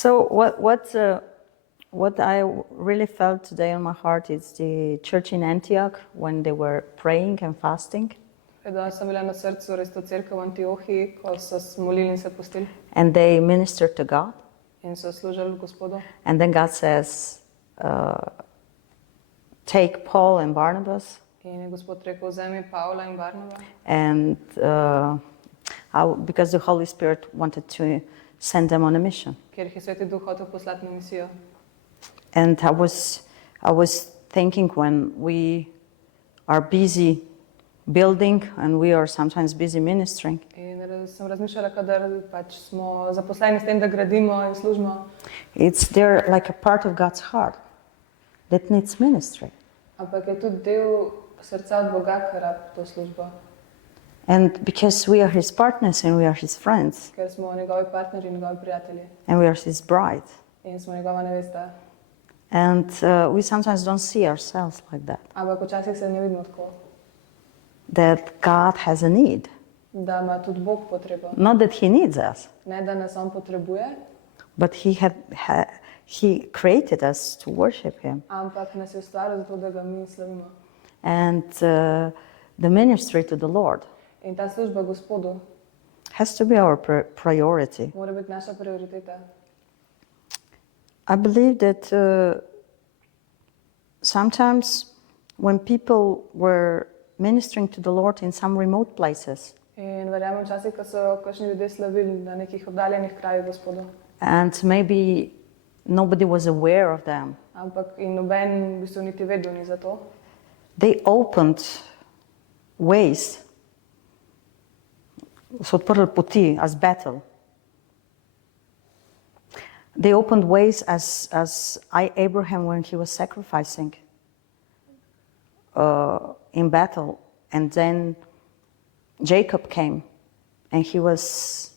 So what I really felt today in my heart is the church in Antioch when they were praying and fasting. Danes sem bila na srcu res to cerkev v Antiohiji, ko so molili in se postili. And they ministered to God. In so služili Gospodu. And then God says, take Paul and Barnabas. In je Gospod rekel, vzemi Pavla in Barnaba. And because the Holy Spirit wanted to send them on a mission. Ker jih je Sveti Duh hotel poslati na misijo. And I was thinking when we are busy building and we are sometimes busy ministering. In sem razmišljala, kadar pač smo zaposleni s tem, da gradimo in služimo. It's there like a part of God's heart that needs ministry. Ampak je tudi del srca od Boga, ki rabi to službo. And because we are His partners and we are His friends. Ker smo njegovi partnerji in njegovi prijatelji. And we are His bride. In smo njegova nevesta. And we sometimes don't see ourselves like that. Ampak včasih se ne vidimo tako. That God has a need. Da ima tudi Bog potrebo. Not that He needs us. Ne, da nas on potrebuje. But He created us to worship Him. Ampak nas je ustvaril zato, da ga mi slavimo. And the ministry to the Lord in ta služba Gospodu has to be our priority. Mora biti naša prioriteta. I believe that sometimes when people were ministering to the Lord in some remote places, in verjamem včasih, ko so kakšni ljudje slavili na nekih oddaljenih krajih Gospodu. And maybe nobody was aware of them. Ampak in noben v bistvu niti vedel ni za to. They opened ways, so odprli poti as battle. They opened ways as Abraham when he was sacrificing in battle, and then Jacob came, and he was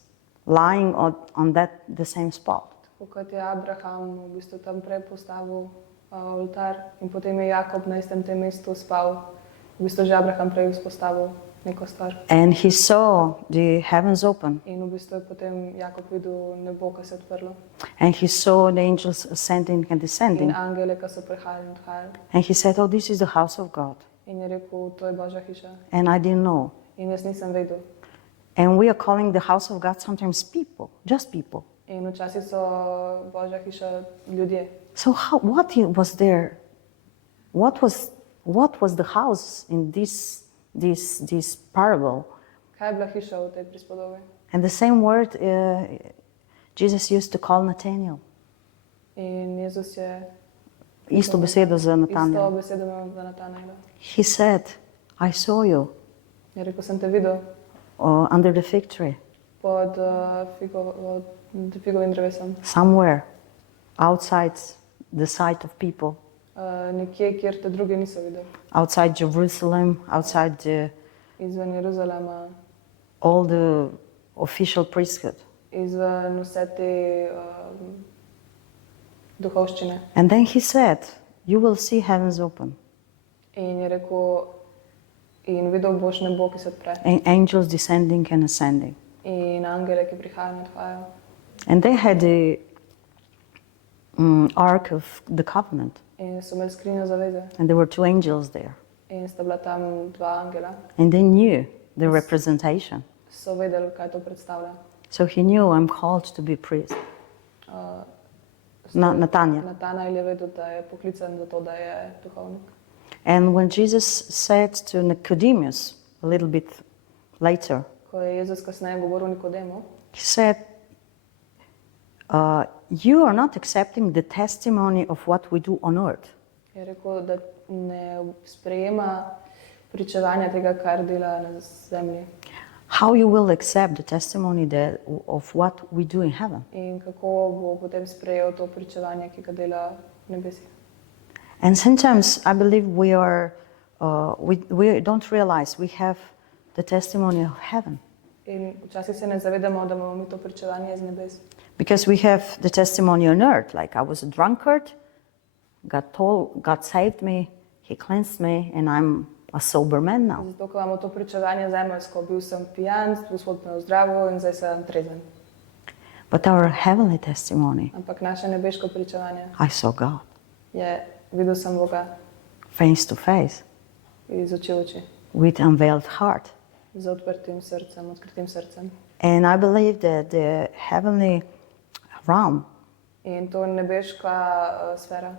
lying on the same spot. Kot je Abraham v bistvu tam prej postavil oltar in potem je Jakob na istem tem mestu spal. V bistvu že Abraham prej vzpostavil neko stvar. And he saw the heavens open. In v bistvu je potem Jakob videl nebo, ki se je odprlo. And he saw the angels ascending and descending. In angele, ki so prihajali in odhajali. And he said, oh, this is the house of God. In je rekel, to je Božja hiša. And I didn't know. In jaz nisem vedel. And we are calling the house of God sometimes people, just people. In včasih so Božja hiša ljudje. So what was there? What was the house in this parable? Kaj je bila hiša v tej prispodobi? And the same word Jesus used to call Nathaniel. In Jezus je isto besedo za Nathaniela. Isto besedo imel za Nathanaela. He said, I saw you. Je rekel, sem te videl. Under the fig tree. Pod figovim drevesom. Somewhere outside the sight of people. Nekje, kjer te drugi niso videli. Outside Jerusalem, outside izven Jeruzalema. All the official priesthood. Izven vse te duhovščine. And then he said, you will see heavens open. In je rekel, in videl boš nebo, ki se odpre. And angels descending and ascending. In angele, ki prihajajo in odhajajo. And they had the ark of the covenant. In so imeli skrinjo zaveze. And there were two angels there. In sta bila tam dva angela. And they knew the representation. So vedeli, kaj to predstavlja. So he knew, I'm called to be a priest. Nathanael. Nathanael je vedel, da je poklican za to, da je duhovnik. And when Jesus said to Nicodemus a little bit later, ko je Jezus kasneje govoril Nikodemu, he said, you are not accepting the testimony of what we do on earth. Je rekel, da ne sprejema pričevanja tega, kar dela na zemlji. How you will accept the testimony of what we do in heaven? In kako bo potem sprejel to pričevanje, ki ga dela v nebesih. And sometimes I believe we don't realize we have the testimony of heaven. In včasih se ne zavedamo, da imamo mi to pričevanje iz nebes. Because we have the testimony on earth, like I was a drunkard, God saved me, He cleansed me, and I'm a sober man now. Zato, ko imamo to pričevanje zemeljsko, bil sem pijan, Gospod me ozdravil in zdaj sem trezen. But our heavenly testimony, Ampak naše nebeško pričevanje I saw God je, videl sem Boga face to face iz oči v oči, with unveiled heart. z odprtim srcem, odkritim srcem. And I believe that the heavenly realm In to nebeška sfera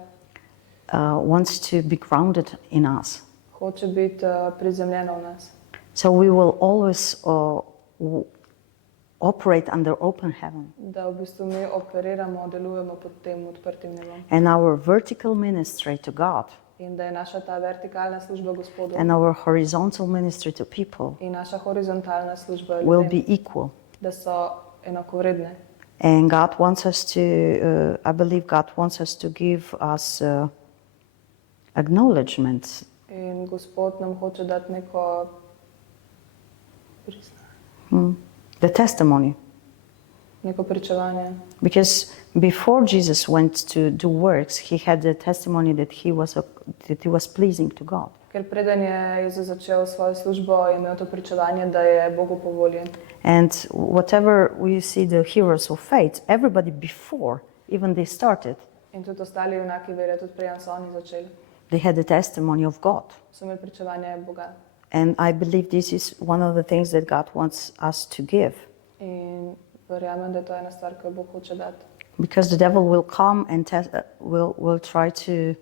wants to be grounded in us. hoče biti prizemljena v nas. So we will always operate under open heaven. Da v bistvu mi operiramo, delujemo pod tem odprtim nebom. And our vertical ministry to God In da je naša ta vertikalna služba Gospodu and our horizontal ministry to people in naša horizontalna služba will ljudem, be equal. da so enakovredne. And God wants us to, I believe God wants us to give us acknowledgement. In Gospod nam hoče dati neko priznanje, The testimony. neko pričevanje. Because before Jesus went to do works, he had the testimony that he was pleasing to God. Ker preden je Jezus začel svojo službo, je imel to pričevanje, da je Bogu po volji. And whatever we see the heroes of faith, everybody before, even they started, In tudi ostali junaki vere, tudi preden so oni začeli, they had the testimony of God. so imeli pričevanje Boga. And I believe this is one of the things that God wants us to give. In verjamem, da je to ena stvar, ki jo Bog hoče dati. Because the devil will come and will try to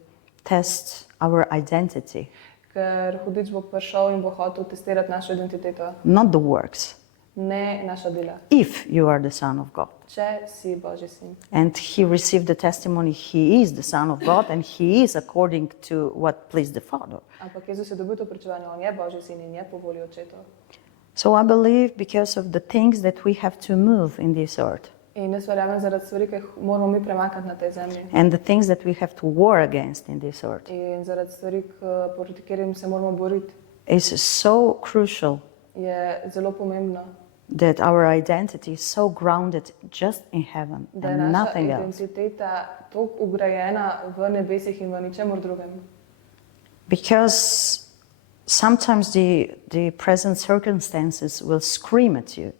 test our identity, Ker hudič bo prišel in bo hotel testirati našo identiteto, not the works. ne naša dela. If you are the Son of God. Če si Božji sin. And he received the testimony, he is the Son of God and he is according to what pleased the Father. Ampak Jezus je dobil to pričevanje, on je Božji sin in je po volji očeta. So I believe because of the things that we have to move in this earth In jaz verjamem zaradi stvari, ki jih moramo mi premakniti na tej zemlji. and the things that we have to war against in this earth, In zaradi stvari, proti katerim se moramo boriti, is so crucial je zelo pomembno, that our identity is so grounded just in heaven da je and naša nothing else. identiteta toliko ugrajena v nebesih in v ničemur drugem. Because sometimes the present circumstances will scream at you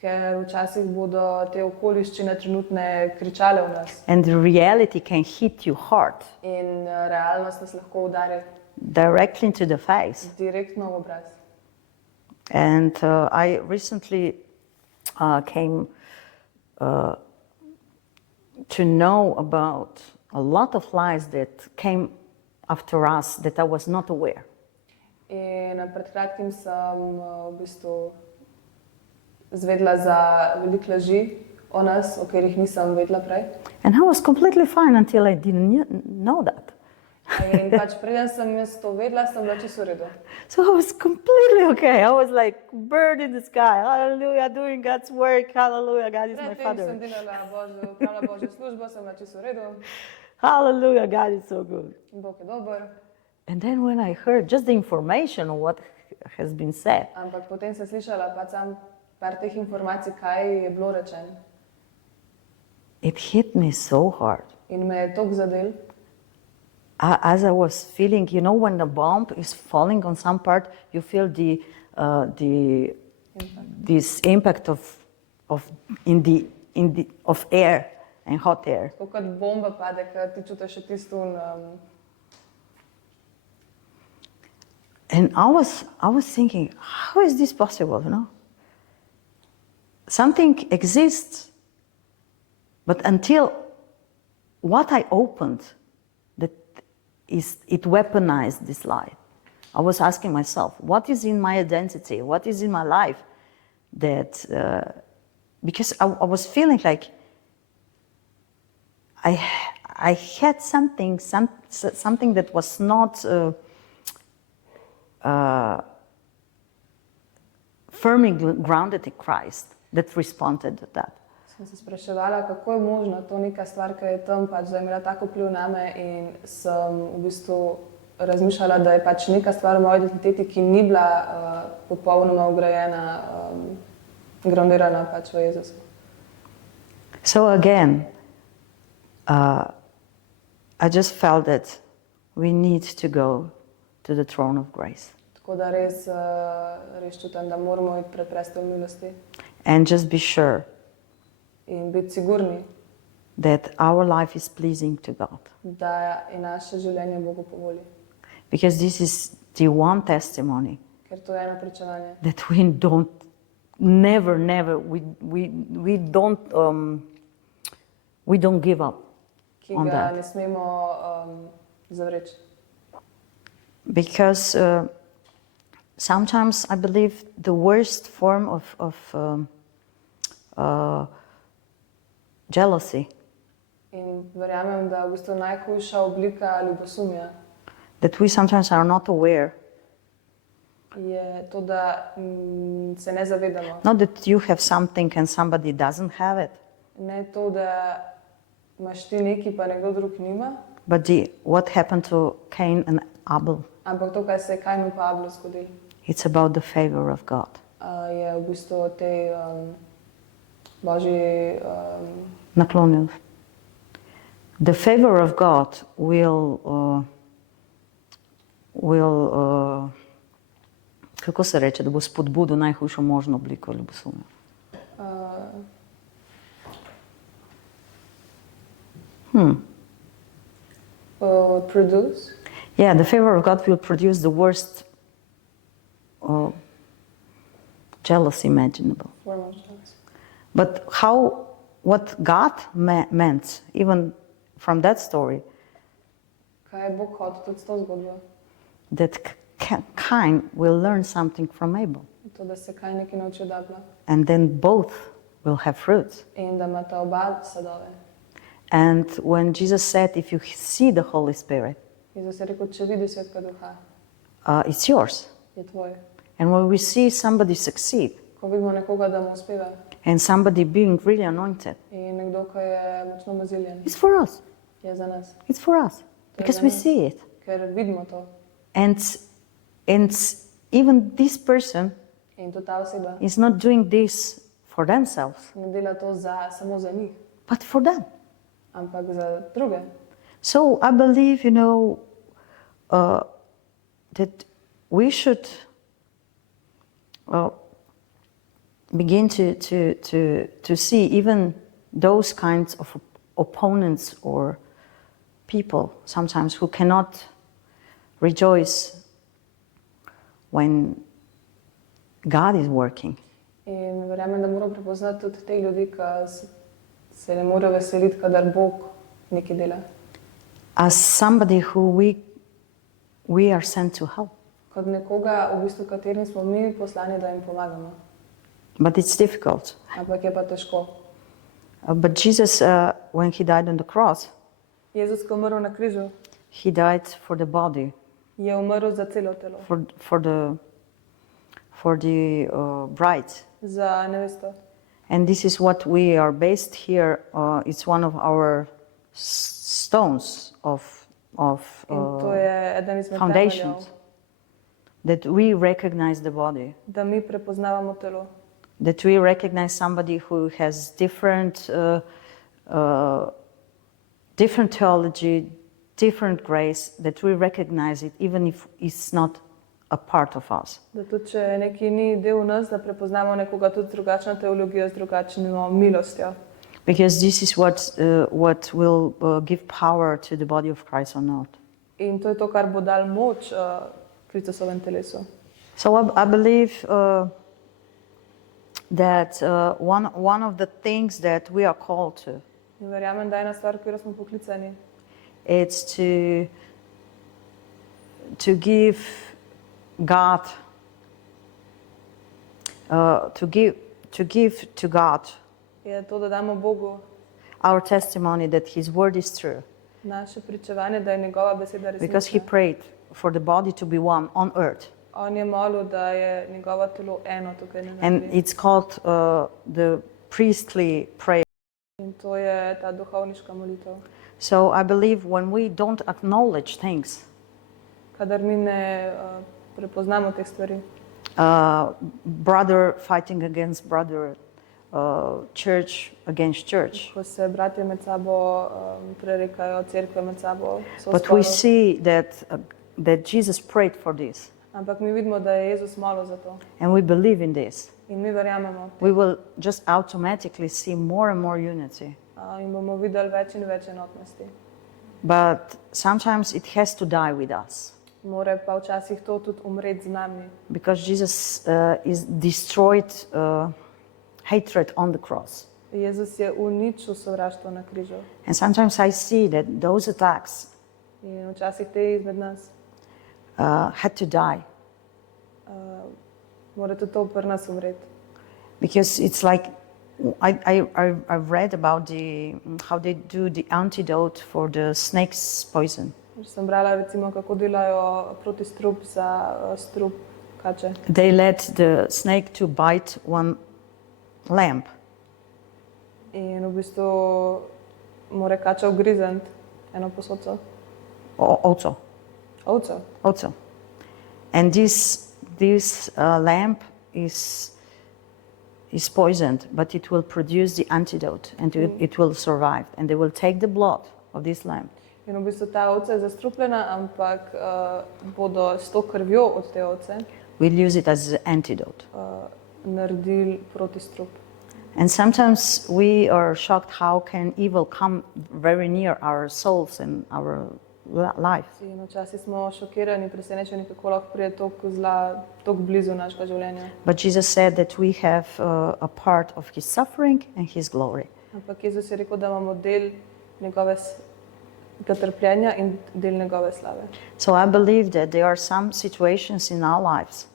Ker včasih bodo te okoliščine trenutne kričale v nas and the reality can hit you hard, in realnost nas lahko udari directly into the face. direktno v obraz. And I recently came to know about a lot of lies that came after us that I was not aware. In pred kratkim sem v bistvu zvedla za veliko laži o nas, o katerih nisem vedela prej. And I was completely fine until I didn't know that. In pač preden sem jaz to vedela, sem bila čisto v redu. So I was completely okay. I was like bird in the sky. Hallelujah, doing God's work. Hallelujah, God is my Pred tem Father. sem delala opravljala Božjo službo, sem bila čisto v redu. Hallelujah, God is so good. In Bog je dober. And then when I heard just the information of what has been said, Ampak potem sem slišala pač sam par teh informacij, kaj je bilo rečeno. it hit me so hard. In me je toliko zadel. As I was feeling, you know, when the bomb is falling on some part, you feel this impact of air and hot air. Tako kot bomba pade, ker ti čutiš še tisto. And I was thinking, how is this possible, you know? Something exists, but until what I opened, it weaponized this lie. I was asking myself, what is in my identity? What is in my life that, because I was feeling like I had something that was not firmly grounded in Christ that responded to that. Sem se spraševala, kako je možno to neka stvar, ki je tam pač, da je imela tako vpliv name in sem v bistvu razmišljala, da je pač neka stvar v moji identiteti, ki ni bila popolnoma ugrajena, groundirana pač v Jezusu. So again, I just felt that we need to go to the throne of grace. Tako da res čutim, da moramo iti pred prestol milosti and just be sure in biti sigurni, that our life is pleasing to God. da je naše življenje Bogu po volji. Because this is the one testimony Ker to je eno pričevanje, that we don't, never, we don't give up ki on ga that. ne smemo zavreči. Because sometimes I believe the worst form of jealousy In verjamem, da je v bistvu najhujša oblika ljubosumja that we sometimes are not aware. je to, da se ne zavedamo. Not that you have something and somebody doesn't have it, Ne to, da imaš ti nekaj, pa nekdo drug nima, but what happened to Cain and Abel. ampak to, kaj se je Kainu pa Ablu zgodilo, It's about the favor of God. je v bistvu o tej Božji Naklonjenost. The favor of God will kako se reče, da bo spodbudil najhujšo možno obliko ljubosumja. Produce. Yeah, the favor of God will produce the worst jealousy imaginable. Form of jealousy. But what God meant, even from that story, Kaj je Bog hotel tudi s to zgodbo? that Cain will learn something from Abel, To, da se kaj nekaj nauči od Abla and then both will have fruits. in da imata oba sadove. And when Jesus said, if you see the Holy Spirit, Jezus je rekel, če vidiš Svetega Duha, it's yours. je tvoj. And when we see somebody succeed, Ko vidimo nekoga, da mu uspeva and somebody being really anointed, in nekdo, ki je močno maziljen, it's for us. je za nas, It's for us. Because we see it. ker vidimo to. And even this person In to ta oseba is not doing this for themselves, ne dela to samo za njih, but for them. ampak za druge. So I believe, that we should begin to see even those kinds of opponents or people sometimes who cannot rejoice when God is working. In verjamem, da moramo prepoznati tudi te ljudi, ki se ne morejo veseliti, kadar Bog nekaj dela. As somebody who we are sent to help. Kot nekoga, v bistvu, katerim smo mi poslani, da jim pomagamo. But it's difficult. Ampak je pa težko. But Jesus, when he died on the cross, Jezus, ko je umrl na križu, he died for the body, je umrl za celo telo, for the bride. za nevesto. And this is what we are based here. It's one of our stones of In to je eden izmed temeljev, foundations, that we recognize the body, da mi prepoznavamo telo, that we recognize somebody who has different theology, different grace, that we recognize it even if it's not a part of us. da tudi če nekaj ni del nas, da prepoznamo nekoga tudi z drugačno teologijo, z drugačno milostjo. Because this is what will give power to the body of Christ or not. In to je to, kar bo dal moč Kristusovem telesu. So I believe that one of the things that we are called to, In verjamem, da je ena stvar, katero smo poklicani, it's to give God, to give to God je to, da damo Bogu our testimony that His word is true. naše pričevanje, da je njegova beseda Because He resnična. prayed for the body to be one on earth. On je molil, da je njegovo telo eno tukaj na And zemlji. it's called the priestly prayer. In to je ta duhovniška molitev. So I believe when we don't acknowledge things, Kadar mi ne prepoznamo teh stvari, brother fighting against brother, church against church, ko se bratje med sabo prerekajo, cerkve med sabo so v but we sporu. see that Jesus prayed for this, Ampak mi vidimo, da je Jezus molil za to. and we believe in this. In mi verjamemo we will just automatically see more and more unity. In bomo videli več in več enotnosti. But sometimes it has to die with us. More pa včasih to tudi umreti z nami. Because Jesus is destroyed hatred on the cross. Jezus je uničil sovraštvo na križu. And sometimes I see that those attacks In včasih te izmed nas had to die. mora tudi to pri nas umreti. Because it's like, I've read about how they do the antidote for the snake's poison. Sem brala recimo, kako delajo protistrup za strup kače. They let the snake to bite one lamb. In v bistvu mora kača ugrizniti eno posodco. Also. Ovco. And this lamb is poisoned, but it will produce the antidote and it will survive. And they will take the blood of this lamb. In v bistvu ta ovca je zastrupljena, ampak bodo s to krvjo od te ovce We'll use it as an antidote. Naredili protistrup. And sometimes we are shocked how can evil come very near our souls and our life. In včasih smo šokirani, presenečeni, kako lahko pride toliko zla, toliko blizu našega življenja. But Jesus said that we have a part of his suffering and his glory. Ampak Jezus je rekel, da imamo del njegovega trpljenja in del njegove slave. So I believe that there are some situations in our lives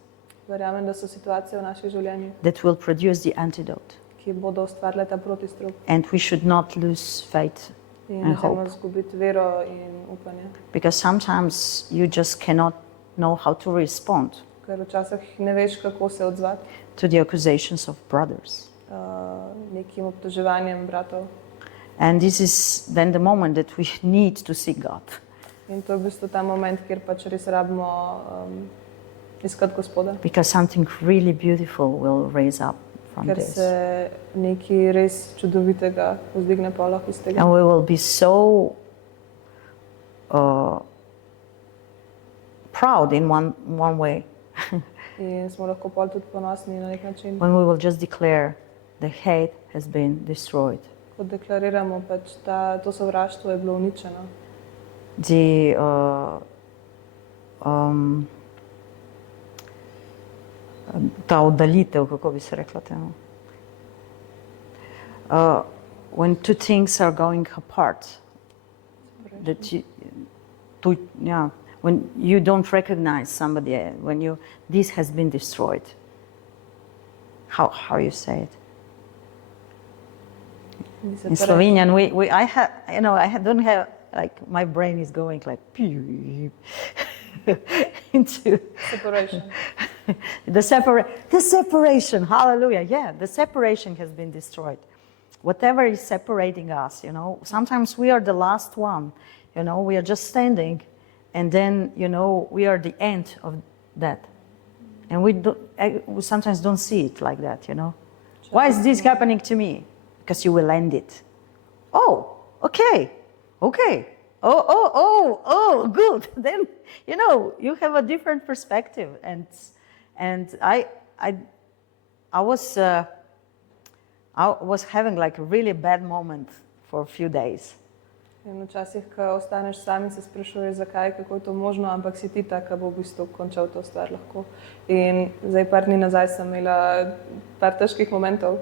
Verjamem, da so situacije v naših življenjih, that will produce the antidote. ki bodo ustvarile ta protistrup. And we should not lose faith In and ne smemo hope. izgubiti vero in upanje. Because sometimes you just cannot know how to respond Ker včasih ne veš, kako se odzvati to the accusations of brothers. nekim obtoževanjem bratov. And this is then the moment that we need to seek God. In to je v bistvu ta moment, kjer pač res rabimo iskati Gospoda. Because something really beautiful will raise up from Ker this. se nekaj res čudovitega vzdigne pa lahko iz tega. And we will be so proud in one way In smo lahko pol tudi ponosni na nek način, when we will just declare the hate has been destroyed. ko deklariramo pač to sovraštvo je bilo uničeno. Ta oddaljitev, kako bi se rekla temu. When two things are going apart, when you don't recognize somebody, this has been destroyed. How you say it? In Slovenian, I don't have, like, my brain is going like into Separation. the separation. Hallelujah. Yeah, the separation has been destroyed. Whatever is separating us, sometimes we are the last one, we are just standing, and then, we are the end of that. And we sometimes don't see it like that, Why is this happening to me? Because you will end it. Oh, okay. Oh, good. Then, you have a different perspective. And I was having like a really bad moment for a few days. In včasih, ko ostaneš sam in se sprašuješ, zakaj, kako je to možno, ampak si ti ta, ki bo v bistvu končal to stvar lahko. In zdaj par dni nazaj sem imela par težkih momentov.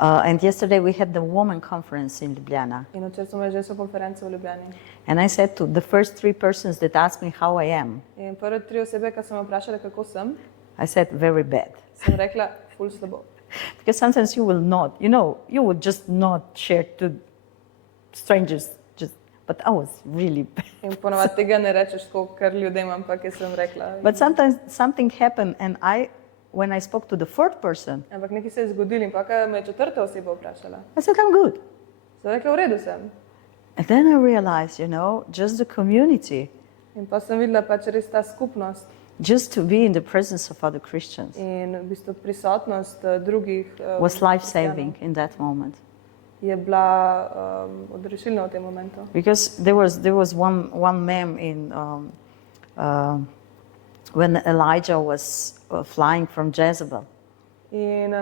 And yesterday we had the woman conference in Ljubljana. In včeraj smo imeli žensko konferenco v Ljubljani. And I said to the first three persons that asked me how I am, In prve tri osebe, ki sem jo vprašala, kako sem, I said very bad. sem rekla, ful slabo. Because sometimes you will not, you would just not share to strangers, but I was really bad. In ponovadi tega ne rečeš tako, kar ljudem, ampak jaz sem rekla. But sometimes something happened and when I spoke to the fourth person, Ampak nekaj se je zgodilo in pa, ko me je četrta oseba vprašala, I said, I'm good. sem rekla, v redu sem. And then I realized, just the community, In pa sem videla pač res ta skupnost just to be in the presence of other Christians in v bistvu prisotnost drugih was life-saving in that moment. je bila odrešilna v tem momentu. Because there was one meme in when Elijah was flying from Jezebel. In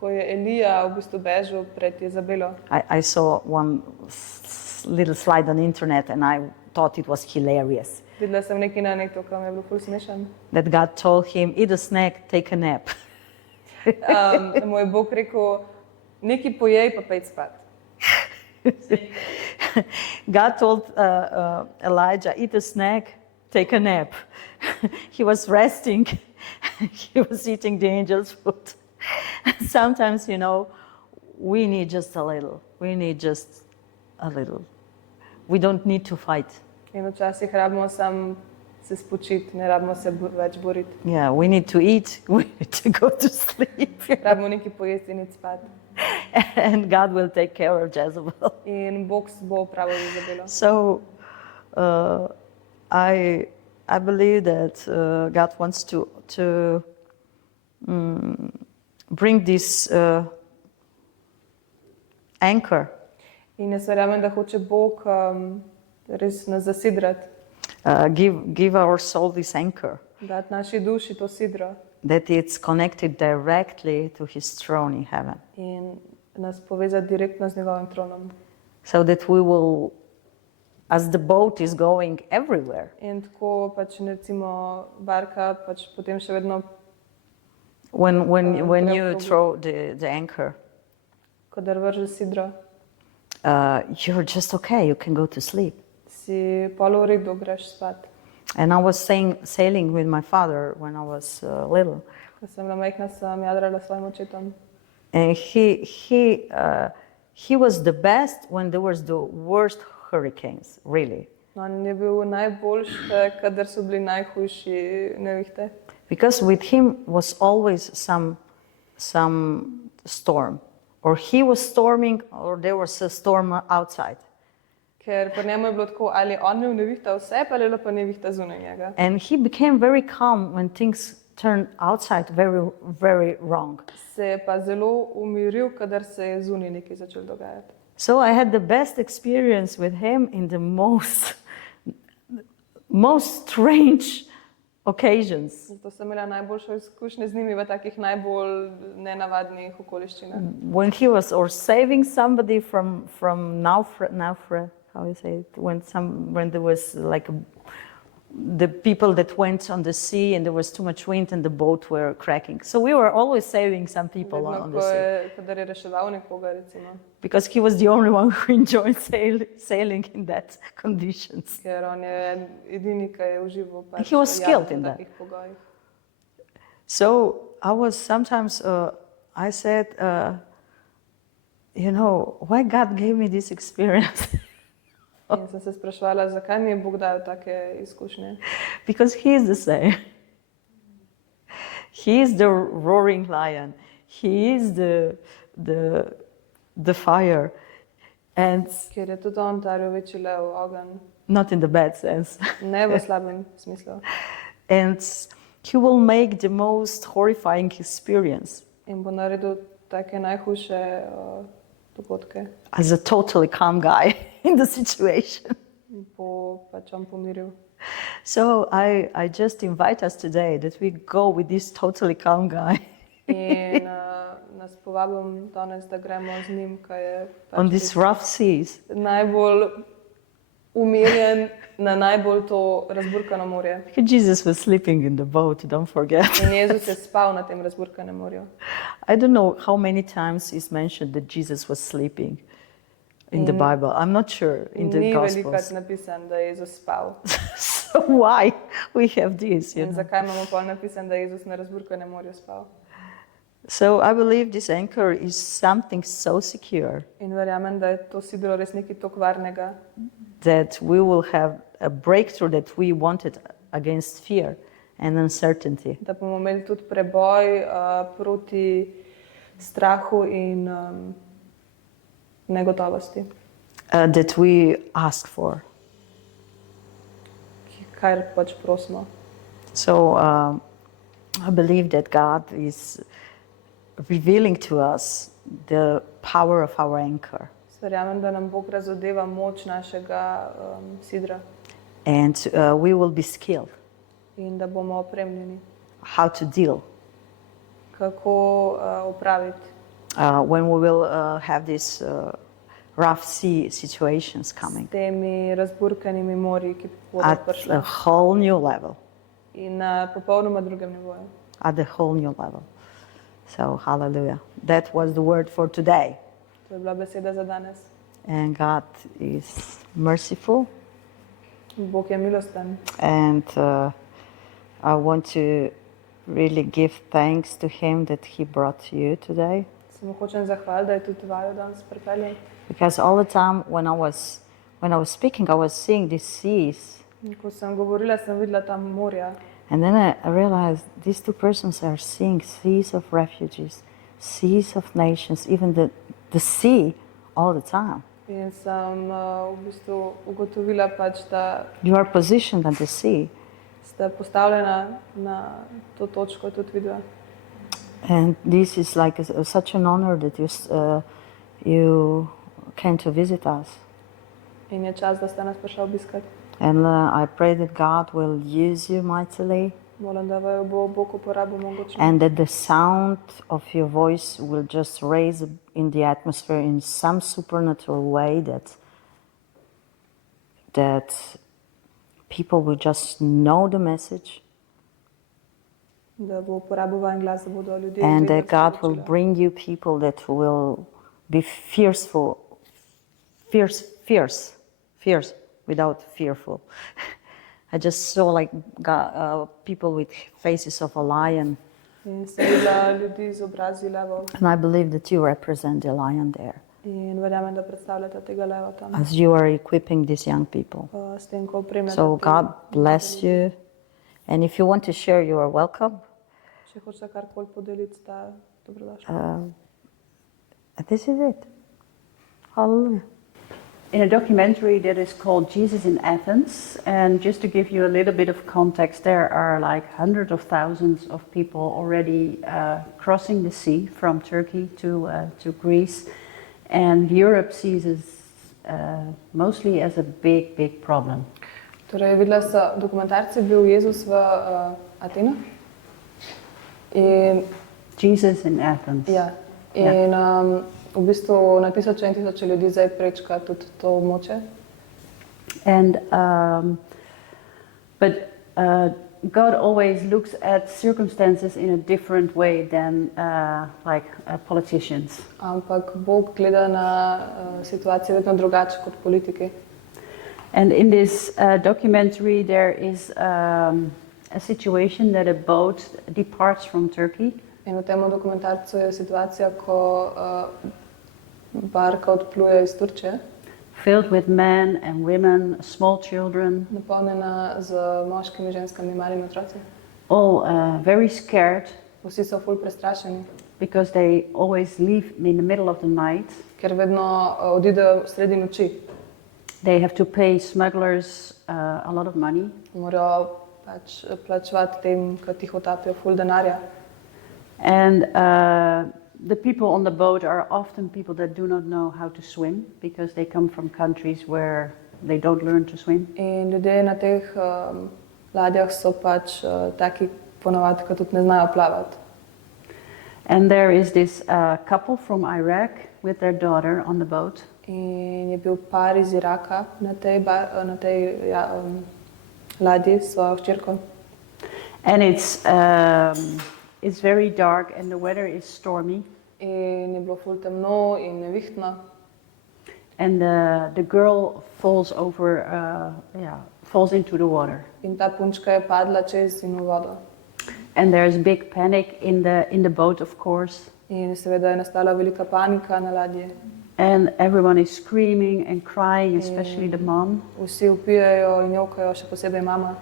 ko je Elija v bistvu bežal pred Jezabelo, I saw one little slide on the internet and I thought it was hilarious. videla sem nekaj na netu, ki mi je bilo ful smešen. That God told him, eat a snack, take a nap. Mu je Bog rekel, nekaj pojej pa pojdi spat. God told Elijah, eat a snack, take a nap. He was resting. He was eating the angel's food. Sometimes, you know, we need just a little. We need just a little. We don't need to fight. In včasih rabimo sam se spočiti, ne rabimo se več boriti. Yeah, we need to eat. We need to go to sleep. Rabimo nekaj pojesti in iti spat. And God will take care of Jezebel. In Bog bo opravil Jezabelo. So I believe that God wants to bring this anchor. In jaz verjamem, da hoče Bog res nas zasidrati, Give our soul this anchor, dati naši duši to sidro that it's connected directly to His throne in heaven, in nas povezati direktno z njegovim tronom. so that we will, as the boat is going everywhere, In tako pač recimo barka pač potem še vedno, when you throw the anchor, kadar vrže sidro, you're just okay. You can go to sleep. si pol v redu, greš spat. And I was sailing with my father when I was little, Ko sem bila majhna, sem jadrala s svojim očetom. and he was the best when there was the worst hurricanes, really, No, on je bil najboljši, kadar so bili najhujši nevihte. because with him was always some storm, or he was storming, or there was a storm outside. Ker pri njemu je bilo tako, ali on imel nevihta vse, pa ali pa nevihta zunaj njega. And he became very calm when things turned outside very, very wrong. Se je pa zelo umiril, kadar se je zunaj nekaj začelo dogajati. So I had the best experience with him in the most strange occasions. Zato sem imela najboljšo izkušnjo z njimi v takih najbolj nenavadnih okoliščinah. When he was or saving somebody from naufra, how you say it, when there was like the people that went on the sea and there was too much wind and the boat were cracking. So we were always saving some people Vedno, on the sea kadar je reševal nekoga, recimo. because he was the only one who enjoyed sailing in that conditions. Ker on je edini, ki je užival pač He was skilled jaditi in v that. takih pogojih. So I was sometimes, I said, you know, why God gave me this experience? In sem se spraševala, zakaj mi je Bog dal take izkušnje. Because He is the same. He is the roaring lion. He is the fire. And Ker je tudi on ta rjoveči lev, ogenj, not in the bad sense. ne v slabem smislu. And He will make the most horrifying experience In bo naredil take najhujše dogodke. as a totally calm guy in the situation. Bo pač on pomiril. So I just invite us today that we go with this totally calm guy In nas povabim danes, da gremo z njim, ki je on pač these rough seas. najbolj umirjen na najbolj to razburkano morje. Because Jesus was sleeping in the boat, don't forget. In Jezus je spal na tem razburkanem morju. I don't know how many times it's mentioned that Jesus was sleeping in the Bible. I'm not sure in the Ni velikokrat Gospels. napisan, da je Jezus spal. So why we have this, you In know? zakaj imamo pol napisan, da je Jezus na razburkanem morju spal? So I believe this anchor is something so secure In verjamem, da je to sidro res nekaj tako varnega, that we will have a breakthrough that we wanted against fear and uncertainty. da bomo imeli tudi preboj proti strahu in negotovosti, That we ask for. kar pač prosimo. So I believe that God is revealing to us the power of our anchor. Verjamem, da nam Bog razodeva moč našega sidra And we will be skilled in da bomo opremljeni, how to deal kako upraviti. When we will have these rough sea situations S coming temi razburkanimi morji, ki bodo at prišle. a whole new level, In na popolnoma drugem nivoju. at a whole new level. So, hallelujah. That was the word for today. To je bila beseda za danes. And God is merciful. Bog je milosten. And I want to really give thanks to Him that He brought you today. Se mu hočem zahvaliti, da je tudi vaju danes pripeljal. Because all the time when I was speaking, I was seeing these seas. In ko sem govorila, sem videla tam morja. And then I realized these two persons are seeing seas of refugees, seas of nations, even the sea all the time. In sem v bistvu ugotovila pač, da You are positioned at the sea. ste postavljena na to točko, tudi videla. And this is like such an honor that you came to visit us. In je čas, da ste nas prišla obiskati. And I pray that God will use you mightily Molim, da vaju bo Bog uporabil mogočno. and that the sound of your voice will just raise in the atmosphere in some supernatural way that people will just know the message Da bo uporabil vajen glas, da bodo ljudje and vedeli that God will sporočilo. bring you people that will be fierce without fearful. I just saw like people with faces of a lion, In sem videla ljudi z obrazi levov. and I believe that you represent the lion there In verjamem, da predstavljate tega leva tam. as you are equipping these young people. S tem, ko opremljate. So te God bless ljudi. you, and if you want to share, you are welcome. Če hočete karkoli podeliti, sta dobrodošli. This is it. Hallelujah. In a documentary that is called Jesus in Athens, and just to give you a little bit of context, there are like hundreds of thousands of people already crossing the sea from Turkey to Greece, and Europe sees it mostly as a big problem. Torej, videla sem dokumentarci, bil Jezus v Atenah. In, Jesus in Athens. ja, in v bistvu na tisoče in tisoče ljudi zdaj prečka tudi to območje. And but God always looks at circumstances in a different way than politicians. Ampak Bog gleda na situacije vedno drugače kot politiki. And in this documentary there is a situation that a boat departs from Turkey. In v tem dokumentarcu je situacija, ko barka odpluje iz Turčije, Filled with men and women, small children, napolnjena z moškimi, ženskami, malimi otroci. all very scared Vsi so ful prestrašeni, because they always leave in the middle of the night. ker vedno odidejo sredi noči. They have to pay smugglers a lot of money. Morajo pač plačevati tem, ki tih otapijo, ful denarja. And the people on the boat are often people that do not know how to swim because they come from countries where they don't learn to swim. In ljudje na teh ladjah so pač taki ponavadi, ki tudi ne znajo plavati. And there is this couple from Iraq with their daughter on the boat. In je bil par iz Iraka na tej ladji s svojo hčerko. And it's very dark and the weather is stormy. In je bilo ful temno in nevihtno. And the girl falls into the water. In ta punčka je padla čez in v vodo. And there's big panic in the boat, of course. In seveda je nastala velika panika na ladji. And everyone is screaming and crying, especially the mom. Vsi vpijejo in jokajo, še posebej mama.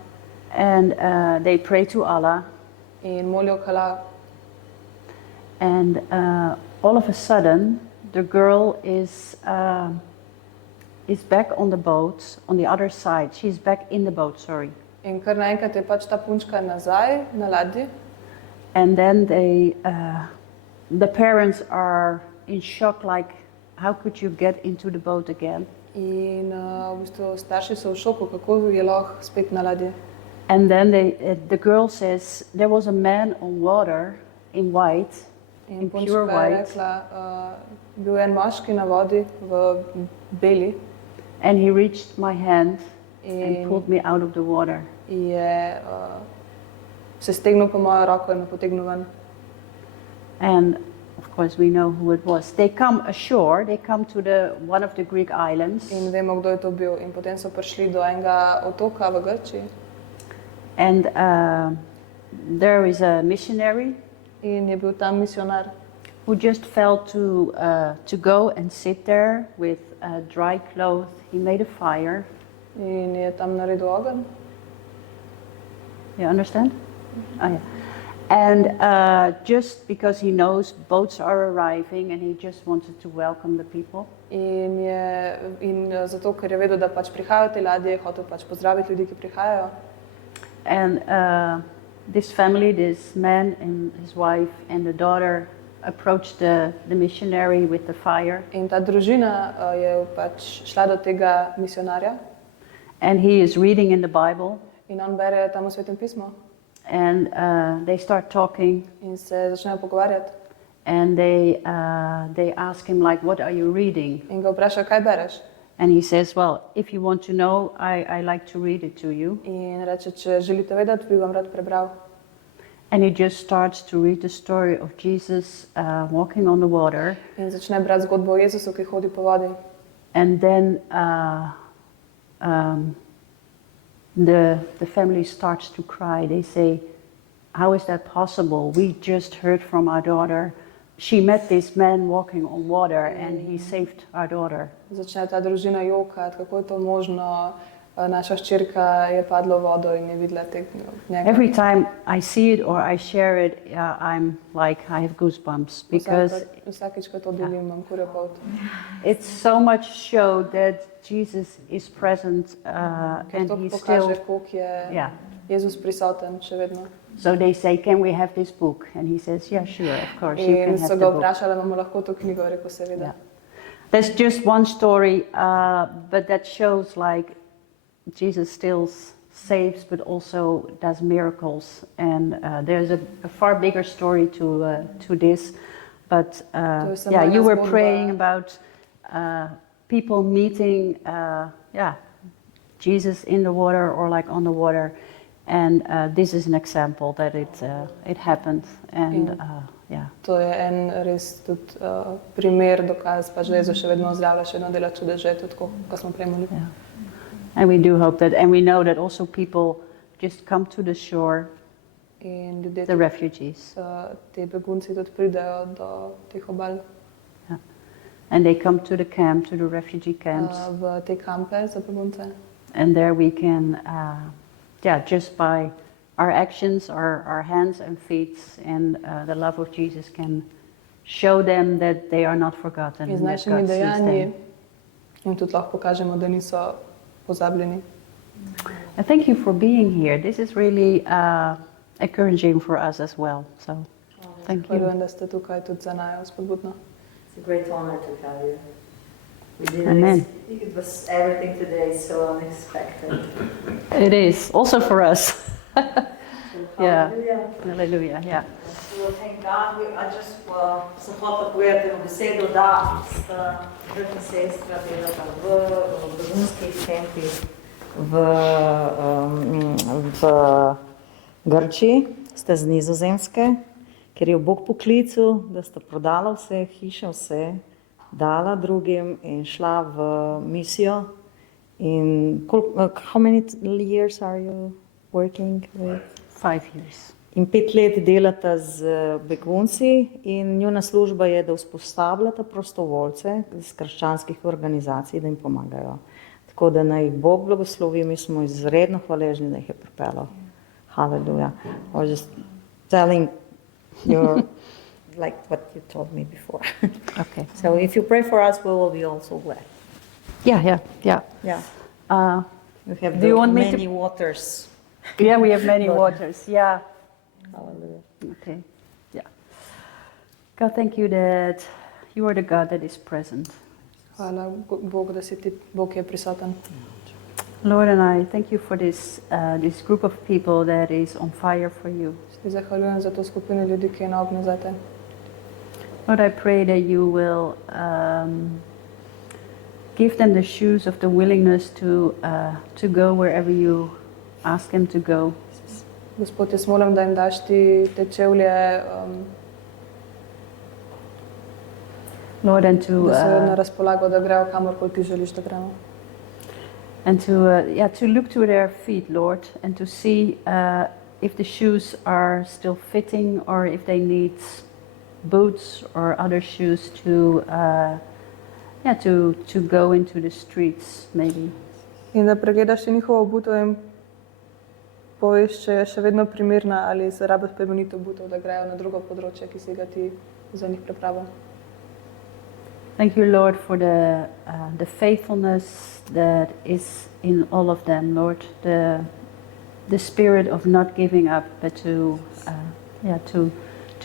And they pray to Allah. In molijo k Allahu. And all of a sudden, the girl is back on the boat, on the other side. She's back in the boat, sorry. In kar naenkrat je pač ta punčka nazaj na ladji. And then the parents are in shock, like, how could you get into the boat again? In v bistvu starši so v šoku, kako je lahko spet na ladji. And then the girl says, there was a man on water in white, In in pure punčka je white, rekla, bil je en moški na vodi v beli and he reached my hand and in pulled me out of the water. je se stegnil po mojo roko in me potegnil ven. And of course we know who it was. They come ashore, they come to one of the Greek islands, In vemo, kdo je to bil. In potem so prišli do enega otoka v Grčiji and there is a missionary in je bil tam misionar, who just felt to go and sit there with dry clothes. He made a fire. in je tam naredil ogenj. You understand? Oh, yeah. And just because he knows boats are arriving and he just wanted to welcome the people. In zato, ker je vedel, da pač prihajajo te ladje, je hotel pač pozdraviti ljudi, ki prihajajo. And this family, this man and his wife and the daughter approached the missionary with the fire. In ta družina je pač šla do tega misionarja And he is reading in the Bible. in on bere tam v Svetem Pismu And they start talking in se začnejo pogovarjati. and they ask him like, what are you reading? In ga vprašajo, kaj bereš? And he says, well, if you want to know, I like to read it to you. In reče, če želite vedeti, bi vam rad prebral. And he just starts to read the story of Jesus walking on the water. In začne brati zgodbo o Jezusu, ki hodi po vodi. And then the family starts to cry. They say, how is that possible? We just heard from our daughter. She met this man walking on water and he saved our daughter. Začne ta družina jokati, kako je to možno. Naša hčerka je padla v vodo in je videla njega. Every time I see it or I share it, I'm like, I have goosebumps because Vsakič, ko to delim, imam kurjo polt. it's so much show that Jesus is present Ker and to he's pokaže, still, koliko je yeah. Jezus prisoten še vedno. So they say, can we have this book? And he says, yeah, sure, of course, you can In have so the ga book. vprašali, imamo lahko to knjigo, rekel seveda. Yeah. There's just one story, but that shows like Jesus still saves, but also does miracles. And there's a far bigger story to this. But samo yeah, ena you were zgodba. praying about people meeting, Jesus in the water or like on the water. And this is an example that it happened. And yeah. To je en res tudi primer, dokaz, pa že Jezus še vedno zdravlja, še vedno dela čudeže, tudi ko smo prej molili. Yeah. And we do hope that, and we know that also people just come to the shore, In ljudje, the refugees, ti begunci tudi pridejo do teh obal, and they come to the camp, to the refugee camps, v te kampe za begunce. and there we can, just by our actions, our hands and feet, and the love of Jesus can show them that they are not forgotten, In z and that našimi God sees dejanji them. jim tudi lahko pokažemo, da niso pozabljeni. And thank you for being here. This is really encouraging for us as well. So, thank you. Hvala, da ste tukaj tudi za naju spodbudno. It's a great honor to have you. We didn't Amen. expect it was everything today so unexpected. It is also for us. Yeah. Hallelujah. Hallelujah. Yeah. So thank God. I just sem hotela povedati eno besedo, da sta brata in sestra delata v begunskih tempih v Grčiji, ste z Nizozemske, ker je Bog poklical, da sta prodala vse hiše, vse, dala drugim in šla v misijo. In how many years are you working with? 5 years. In 5 let delata z begunci in njuna služba je, da vzpostavljata prostovoljce iz krščanskih organizacij, da jim pomagajo. Tako da naj Bog blagoslovi, mi smo izredno hvaležni, da jih je pripeljal. Hallelujah. I was just telling you like what you told me before. Okay. So if you pray for us, we will be also glad. Yeah. We have Do you want me to- many waters. Yeah, we have many Lord. waters. Yeah. Hallelujah. Okay. Yeah. God, thank you that you are the God that is present. Hvala Bogu, da si ti Bog, ki je prisoten. Lord, and I thank you for this group of people that is on fire for you. Ti zahvaljujem za to skupino ljudi, ki je na ognju za te. Lord, I pray that you will give them the shoes of the willingness to go wherever you ask them to go. Gospod, jaz molim, da jim daš ti te čevlje, Lord, and to da so na razpolago, da grejo kamorkoli ti želiš, da gremo. and to look to their feet, Lord, and to see if the shoes are still fitting or if they need boots or other shoes to go into the streets, maybe. In da pregledaš njihovo obutev in poveš, če je še vedno primerna ali se rabi spremeniti obutev, da grejo na drugo področje, ki si ga ti za njih pripravil. Thank you, Lord, for the faithfulness that is in all of them, Lord. The spirit of not giving up, but to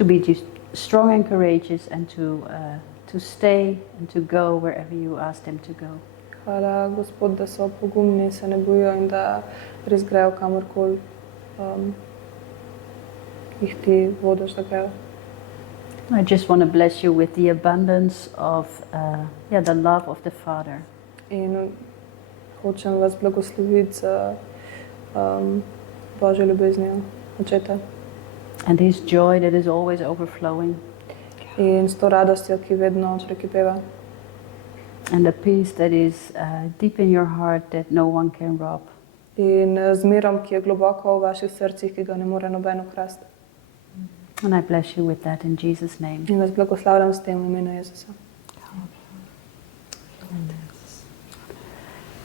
be just strong and courageous, and to stay and to go wherever you ask them to go. Hvala, Gospod, da so pogumni, se ne bojijo in da res grejo kamorkoli jih ti vodiš, da grejo. I just want to bless you with the abundance of the love of the Father. In hočem vas blagosloviti z Božjo ljubeznijo Očeta. And His joy that is always overflowing. In s to radostjo, ki vedno prekipeva. And the peace that is deep in your heart that no one can rob. In z mirom, ki je globoko v vaših srcih, ki ga ne more noben ukrasti. And I bless you with that in Jesus' name. In vas blagoslavljam s tem v imenu Jezusa.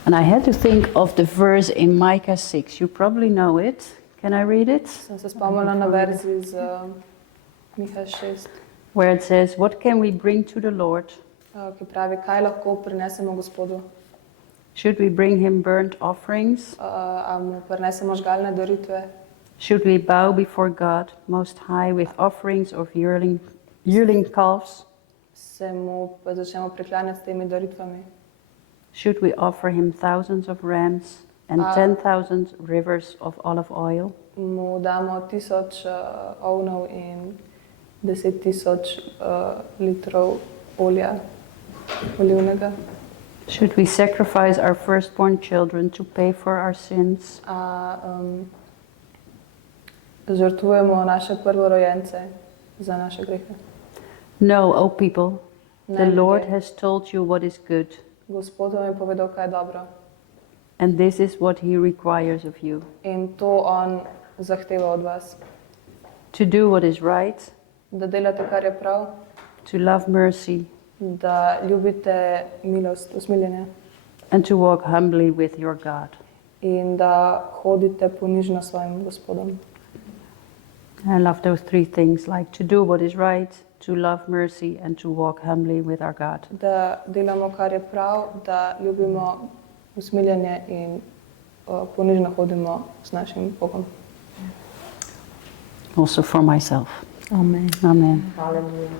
And I had to think of the verse in Micah 6. You probably know it. Can I read it? Sem se spomnila na verzi z Miha 6, Where it says, "What can we bring to the Lord? ki pravi, kaj lahko prinesemo Gospodu. Should we bring Him burnt offerings? A mu prinesemo žgalne daritve? Should we bow before God Most High with offerings of yearling calves? Se mu pa začnemo priklanjati s temi daritvami? Should we offer Him thousands of rams and 10,000 rivers of olive oil? Mu damo 1000 ovnov in 10,000 litrov olja olivnega? Should we sacrifice our firstborn children to pay for our sins? Žrtvujemo naše prvorojence za naše grehe? No, O people, the Ne, Lord ljudje. has told you what is good, Gospod vam je povedal, kaj je dobro. and this is what He requires of you. In to on zahteva od vas. To do what is right, Da delate, kar je prav, to love mercy, da ljubite milost, usmiljenje and to walk humbly with your God. in da hodite ponižno s svojim Gospodom. I love those three things, like to do what is right, to love mercy, and to walk humbly with our God. Da delamo, kar je prav, da ljubimo usmiljenje in ponižno hodimo s našim Bogom. Also for myself. Amen. Amen. Hallelujah.